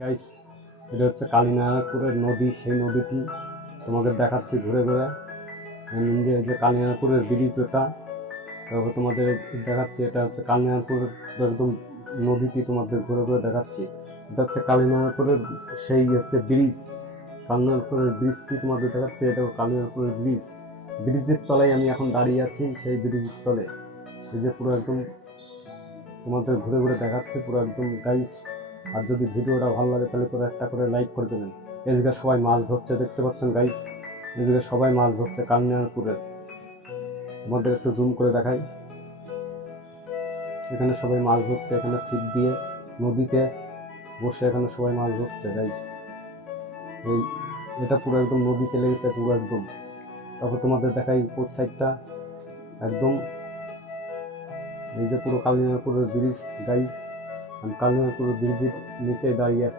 Guys, এটা হচ্ছে কালীনারায়ণপুরের নদী। সেই নদীটি তোমাদের দেখাচ্ছি ঘুরে ঘুরে। এই যে কালীনারায়ণপুরের ব্রিজ, ওটা তারপর তোমাদের দেখাচ্ছি। এটা হচ্ছে কালীনারায়ণপুরের একদম নদীটি তোমাদের ঘুরে ঘুরে দেখাচ্ছি। এটা হচ্ছে কালীনারায়ণপুরের সেই হচ্ছে ব্রিজ। কালীনারায়ণপুরের ব্রিজটি তোমাদের দেখাচ্ছি। এটা কালীনারায়ণপুরের ব্রিজ। ব্রিজের তলায় আমি এখন দাঁড়িয়ে আছি, সেই ব্রিজের তলে। এই যে পুরো একদম তোমাদের ঘুরে ঘুরে দেখাচ্ছে পুরো একদম গাইস। আর যদি ভিডিওটা ভালো লাগে তাহলে করে একটা করে লাইক করে দেবেন। এদিকে সবাই মাছ ধরছে, দেখতে পাচ্ছেন গাইস। এদিকে সবাই মাছ ধরছে কালিনারপুরে। তোমাদের একটু জুম করে দেখাই। এখানে সবাই মাছ ধরছে, এখানে ছিপ দিয়ে নদীতে বসে এখানে সবাই মাছ ধরছে গাইস। এই এটা পুরো একদম নদী চলে গেছে পুরো একদম। তারপর তোমাদের দেখাই উপর সাইডটা একদম। এই যে পুরো কালিনারপুরের ব্রিজ গাইস। আমি কালিনারপুরের ব্রিজের নিচে দাঁড়িয়ে আছি।